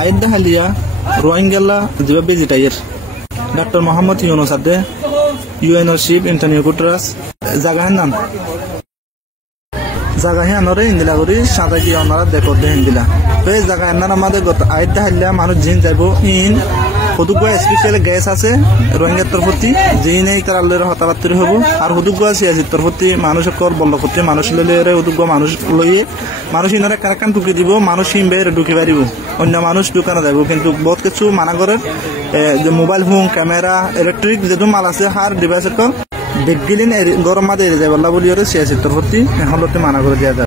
আইডা হালিয়া রোহিঙ্গালা যেভাবে বেজিটাইয়ের ডক্টর মোহাম্মদ ইউনুস আদে UNO chief Antonio Guterres জাগাহের নাম জাগাহে আনরে ইন্দিলা করি সাদা কি অনারা দেখো দে ইন্দিলা তো এই জায়গা এনার আমাদের আইডা হালিয়া মানুষ জিন যাইব ইন হুদুগুয়া স্পেশাল গ্যাস আছে রোহিঙ্গার তরফতি যেই নেই তার আল্লের হতাবাত্তরি হবো আর হুদুগুয়া সিয়াসির তরফতি মানুষের কর বল্ল করতে মানুষ লইলে হুদুগুয়া মানুষ লইয়ে মানুষ ইনারা কারাকান ঢুকে দিব মানুষ হিমবে ঢুকে পারিব অন্য মানুষ দোকানে যাবো কিন্তু বহুত কিছু মানা করে যে মোবাইল ফোন ক্যামেরা ইলেকট্রিক যেহেতু মাল আছে হার ডিভাইস দেখগিলেন গরম মাদে এড়ে যায় বল্লা বলি সিয়াসির তরফতি এখন মানা করে দেওয়া যায়।